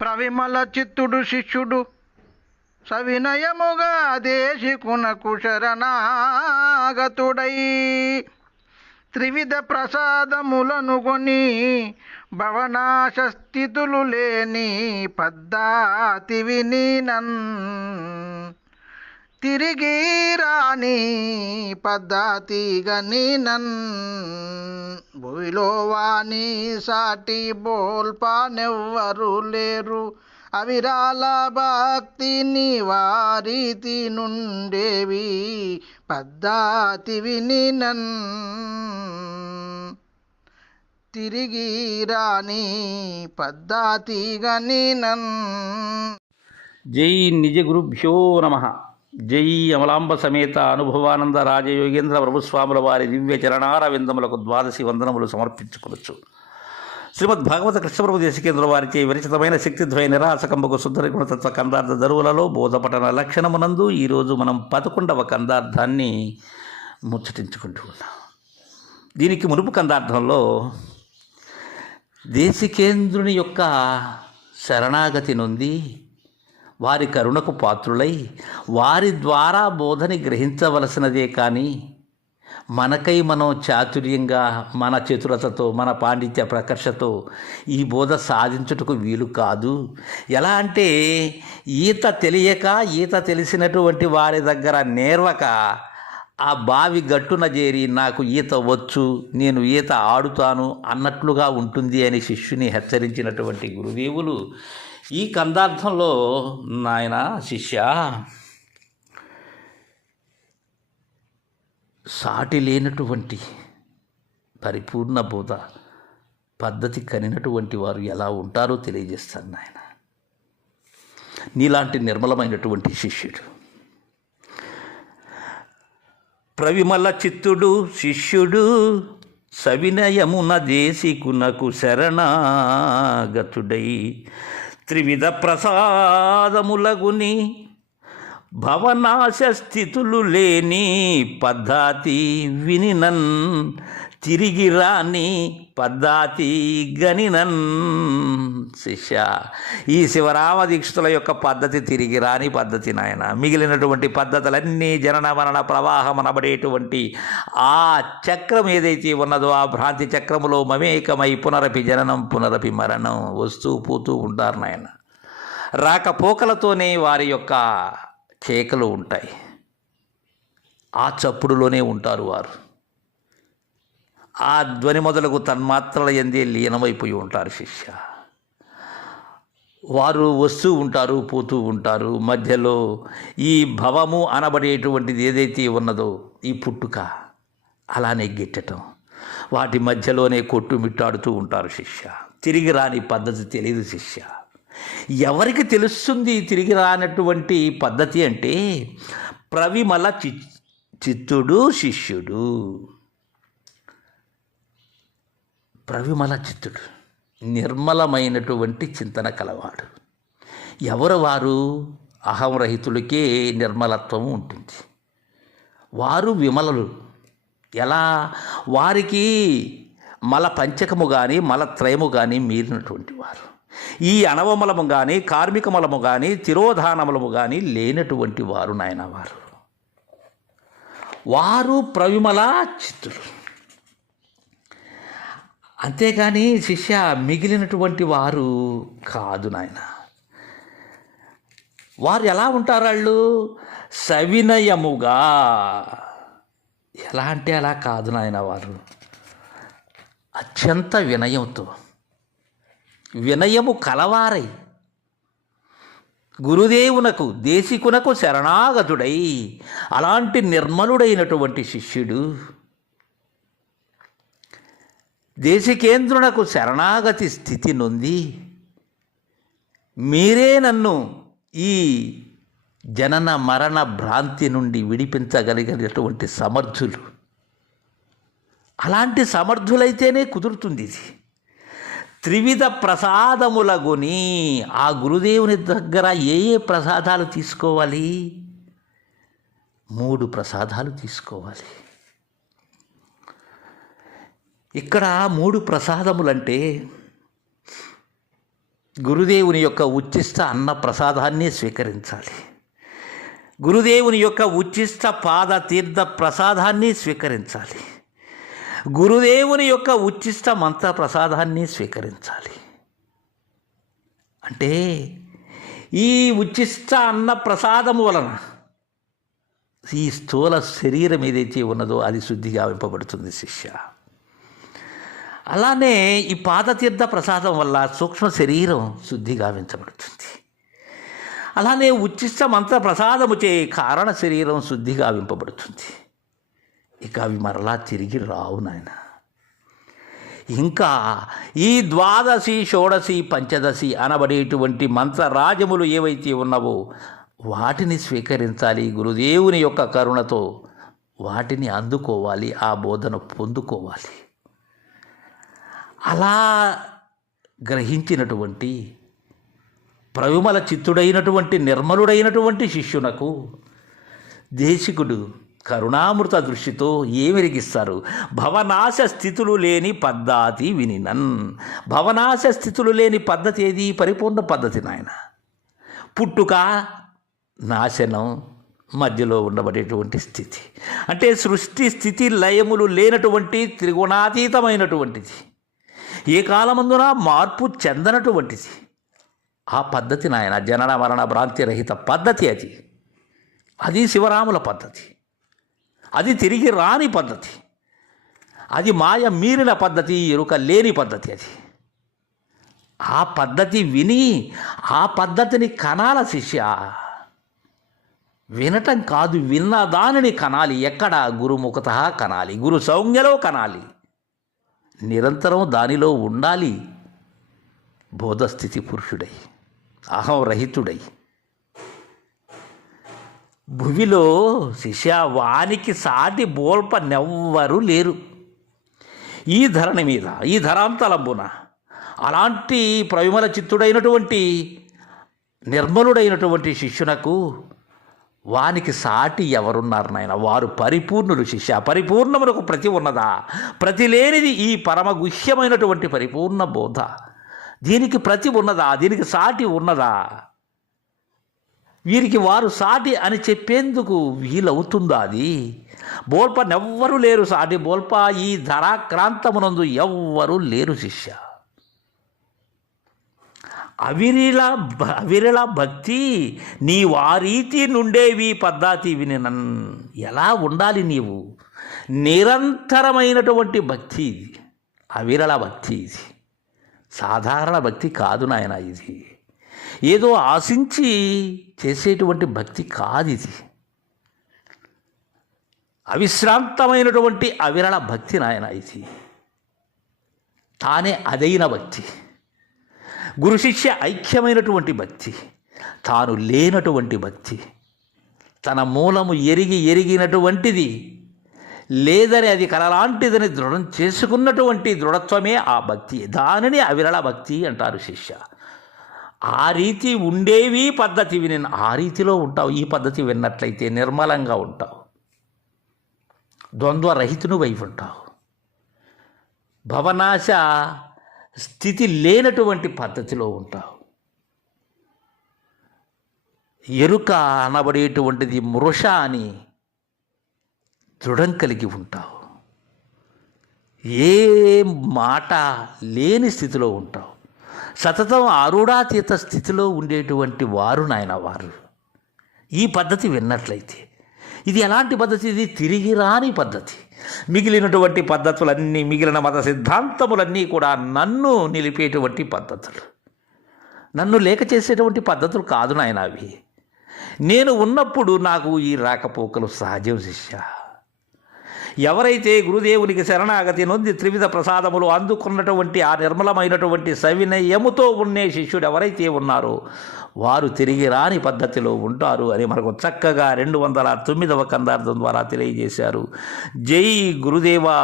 ప్రవిమల చిత్తుడు శిష్యుడు. సవినయముగా దేశికున కుశరణాగతుడై. త్రివిధ ప్రసాదములను కొని భవనాశస్థితులు లేని పద్దాతి వినీనన్ తిరిగి రాని పద్ధతిగా నీనన్ భూమిలో వాణి సాటి బోల్పానెవ్వరు లేరు. అవిరాల భక్తిని వారీతి నుండేవి పద్ధతి వినినన్ తిరిగి రాని పద్ధతిగా నీనన్ జై నిజ గురుభ్యో నమ. జై అమలాంబ సమేత అనుభవానంద రాజయోగేంద్ర ప్రభుస్వాముల వారి దివ్య చరణార విందములకు ద్వాదశి వందనములు సమర్పించుకోవచ్చు శ్రీమద్ భాగవత కృష్ణప్రభు దేశకేంద్ర వారిచే విరచితమైన శక్తిద్వయ నిరాసకంబకు శుద్ధ గుణతత్వ కందార్థ దరువులలో బోధపఠన లక్షణమునందు ఈరోజు మనం పదకొండవ కందార్థాన్ని ముచ్చటించుకుంటూ ఉన్నాం. దీనికి మునుపు కందార్థంలో దేశికేంద్రుని యొక్క శరణాగతి నుండి వారి కరుణకు పాత్రులై వారి ద్వారా బోధని గ్రహించవలసినదే కానీ మనకై మనం చాతుర్యంగా మన చతురతతో మన పాండిత్య ప్రకర్షతో ఈ బోధ సాధించుటకు వీలు కాదు. ఎలా అంటే ఈత తెలియక ఈత తెలిసినటువంటి వారి దగ్గర నేర్వక ఆ బావి గట్టున చేరి నాకు ఈత వచ్చు నేను ఈత ఆడుతాను అన్నట్లుగా ఉంటుంది అని శిష్యుని హెచ్చరించినటువంటి గురుదేవులు. ఈ కందార్థంలో నాయన శిష్య సాటి లేనటువంటి పరిపూర్ణ బోధ పద్ధతి కనినటువంటి వారు ఎలా ఉంటారో తెలియజేస్తాను నాయన. నీలాంటి నిర్మలమైనటువంటి శిష్యుడు ప్రవిమల చిత్తుడు శిష్యుడు సవినయమున దేశికునకు శరణాగతుడై త్రివిధ ప్రసాదములగుని భవనాశ స్థితులు లేని పద్ధతి వినినన్ తిరిగి రాని పద్ధతి గనినన్ శిష్య. ఈ శివరామ దీక్షితుల యొక్క పద్ధతి తిరిగి రాని పద్ధతి నాయన. మిగిలినటువంటి పద్ధతులన్నీ జనన మరణ ప్రవాహం అనబడేటువంటి ఆ చక్రం ఏదైతే ఉన్నదో ఆ భ్రాంతి చక్రములో మమేకమై పునరపి జననం పునరపి మరణం వస్తూ పోతూ ఉంటారు నాయన. రాకపోకలతోనే వారి యొక్క కేకలు ఉంటాయి. ఆ చప్పుడులోనే ఉంటారు వారు. ఆ ధ్వని మొదలకు తన్మాత్రల ఎందే లీనమైపోయి ఉంటారు శిష్య. వారు వస్తూ ఉంటారు పోతూ ఉంటారు. మధ్యలో ఈ భవము అనబడేటువంటిది ఏదైతే ఉన్నదో ఈ పుట్టుక అలానే గిట్టటం. వాటి మధ్యలోనే కొట్టుమిట్టాడుతూ ఉంటారు శిష్య. తిరిగి రాని పద్ధతి తెలియదు శిష్య. ఎవరికి తెలుస్తుంది తిరిగి రానటువంటి పద్ధతి అంటే ప్రవిమల చి చిత్తుడు శిష్యుడు. ప్రవిమల చిత్తుడు నిర్మలమైనటువంటి చింతన కలవాడు. ఎవరు వారు? అహంరహితులకే నిర్మలత్వం ఉంటుంది. వారు విమలలు. ఎలా? వారికి మల పంచకము కానీ మలత్రయము కానీ మీరినటువంటి వారు. ఈ అనవమలము కానీ కార్మిక మలము కానీ తిరోధానములము కానీ లేనటువంటి వారు నాయన వారు. వారు ప్రవిమల చిత్తులు అంతేగాని శిష్య మిగిలినటువంటి వారు కాదు నాయన. వారు ఎలా ఉంటారు వాళ్ళు? సవినయముగా. ఎలా అంటే అలా కాదు నాయన వారు. అత్యంత వినయంతో. వినయము కలవారై. గురుదేవునకు దేశికునకు శరణాగతుడై. అలాంటి నిర్మలుడైనటువంటి శిష్యుడు దేశికేంద్రునకు శరణాగతి స్థితి నొంది. మీరే నన్ను ఈ జనన మరణ భ్రాంతి నుండి విడిపించగలిగినటువంటి సమర్థులు. అలాంటి సమర్థులైతేనే కుదురుతుంది ఇది. త్రివిధ ప్రసాదములగుని ఆ గురుదేవుని దగ్గర ఏ ఏ ప్రసాదాలు తీసుకోవాలి? మూడు ప్రసాదాలు తీసుకోవాలి. ఇక్కడ మూడు ప్రసాదములంటే గురుదేవుని యొక్క ఉచ్చిష్ట అన్న ప్రసాదాన్ని స్వీకరించాలి. గురుదేవుని యొక్క ఉచ్చిష్ట పాద తీర్థ ప్రసాదాన్ని స్వీకరించాలి. గురుదేవుని యొక్క ఉచ్చిష్ట మంత్ర ప్రసాదాన్ని స్వీకరించాలి. అంటే ఈ ఉచ్చిష్ట అన్న ప్రసాదము వలన ఈ స్థూల శరీరం ఏదైతే ఉన్నదో అది శుద్ధిగా వింపబడుతుంది శిష్య. అలానే ఈ పాదతీర్థ ప్రసాదం వల్ల సూక్ష్మ శరీరం శుద్ధి గావించబడుతుంది. అలానే ఉచ్చిష్ట మంత్ర ప్రసాదము చే కారణ శరీరం శుద్ధి గావింపబడుతుంది. ఇక అవి మరలా తిరిగి రావు నాయన. ఇంకా ఈ ద్వాదశి షోడశి పంచదశి అనబడేటువంటి మంత్రరాజములు ఏవైతే ఉన్నావో వాటిని స్వీకరించాలి గురుదేవుని యొక్క కరుణతో వాటిని అందుకోవాలి ఆ బోధన పొందుకోవాలి. అలా గ్రహించినటువంటి ప్రవిమల చిత్తుడైనటువంటి నిర్మలుడైనటువంటి శిష్యునకు దేశికుడు కరుణామృత దృష్టితో ఏమిరిగిస్తారు? భవనాశ స్థితులు లేని పద్ధతి వినినన్. భవనాశ స్థితులు లేని పద్ధతి ఏది? పరిపూర్ణ పద్ధతి నాయన. పుట్టుక నాశనం మధ్యలో ఉండబడేటువంటి స్థితి. అంటే సృష్టి స్థితి లయములు లేనటువంటి త్రిగుణాతీతమైనటువంటిది. ఏ కాలమందున మార్పు చెందనటువంటిది. ఆ పద్ధతి నాయన జనన మరణ భ్రాంతి రహిత పద్ధతి అది. అది శివరాముల పద్ధతి. అది తిరిగి రాని పద్ధతి. అది మాయ మీరిన పద్ధతి ఎరుక లేని పద్ధతి అది. ఆ పద్ధతి విని ఆ పద్ధతిని కనాల శిష్య. వినటం కాదు విన్న దానిని కనాలి. ఎక్కడ? గురుముఖత కనాలి గురు సౌజ్ఞలో కనాలి. నిరంతరం దానిలో ఉండాలి. బోధస్థితి పురుషుడై అహం రహితుడై. భువిలో శిష్య వానికి సాటి బోల్ప నెవ్వరూ లేరు. ఈ ధరణి మీద ఈ ధరాంతలంబున అలాంటి ప్రవిమల చిత్తుడైనటువంటి నిర్మలుడైనటువంటి శిష్యునకు వానికి సాటి ఎవరున్నారు నాయన? వారు పరిపూర్ణులు శిష్య. పరిపూర్ణమునకు ప్రతి ఉన్నదా? ప్రతి లేనిది ఈ పరమ గుహ్యమైనటువంటి పరిపూర్ణ బోధ. దీనికి ప్రతి ఉన్నదా? దీనికి సాటి ఉన్నదా? వీరికి వారు సాటి అని చెప్పేందుకు వీలవుతుందా అది? బోల్ప నెవ్వరూ లేరు సాటి. బోల్ప ఈ ధరాక్రాంతమునందు ఎవ్వరూ లేరు శిష్య. అవిరిల అవిరళ భక్తి నీ వారీతి నుండేవి పద్ధతి వినినన్. ఎలా ఉండాలి నీవు? నిరంతరమైనటువంటి భక్తి ఇది. అవిరళ భక్తి ఇది. సాధారణ భక్తి కాదు నాయన ఇది. ఏదో ఆశించి చేసేటువంటి భక్తి కాదు ఇది. అవిశ్రాంతమైనటువంటి అవిరళ భక్తి నాయన ఇది. తానే అదైన భక్తి. గురు శిష్య ఐక్యమైనటువంటి భక్తి తాను లేనటువంటి భక్తి తన మూలము ఎరిగి ఎరిగినటువంటిది లేదని అది కలలాంటిదని దృఢం చేసుకున్నటువంటి దృఢత్వమే ఆ భక్తి. దానిని అవిరళ భక్తి అంటారు శిష్య. ఆ రీతి ఉండేవి పద్ధతి విని ఆ రీతిలో ఉంటావు ఈ పద్ధతి విన్నట్లయితే నిర్మలంగా ఉంటావు. ద్వంద్వరహితును వై ఉంటావు. భవనాశ స్థితి లేనటువంటి పద్ధతిలో ఉంటావు. ఎరుక అనబడేటువంటిది మృష అని దృఢం కలిగి ఉంటావు. ఏ మాట లేని స్థితిలో ఉంటావు. సతతం ఆరుడాతీత స్థితిలో ఉండేటువంటి వారు నాయన వారు. ఈ పద్ధతి విన్నట్లయితే ఇది ఎలాంటి పద్ధతి? ఇది తిరిగి రాని పద్ధతి. మిగిలినటువంటి పద్ధతులన్నీ మిగిలిన మత సిద్ధాంతములన్నీ కూడా నన్ను నిలిపేటువంటి పద్ధతులు. నన్ను లేక చేసేటువంటి పద్ధతులు కాదు నాయన అవి. నేను ఉన్నప్పుడు నాకు ఈ రాకపోకలు సహజం శిష్య. ఎవరైతే గురుదేవునికి శరణాగతి నొంది త్రివిధ ప్రసాదములు అందుకున్నటువంటి ఆ నిర్మలమైనటువంటి సవినయముతో ఉండే శిష్యుడు ఎవరైతే ఉన్నారో వారు తిరిగి రాని పద్ధతిలో ఉంటారు అని మనకు చక్కగా రెండు వందల తొమ్మిదవ కందార్థం ద్వారా తెలియజేశారు. జై గురుదేవా!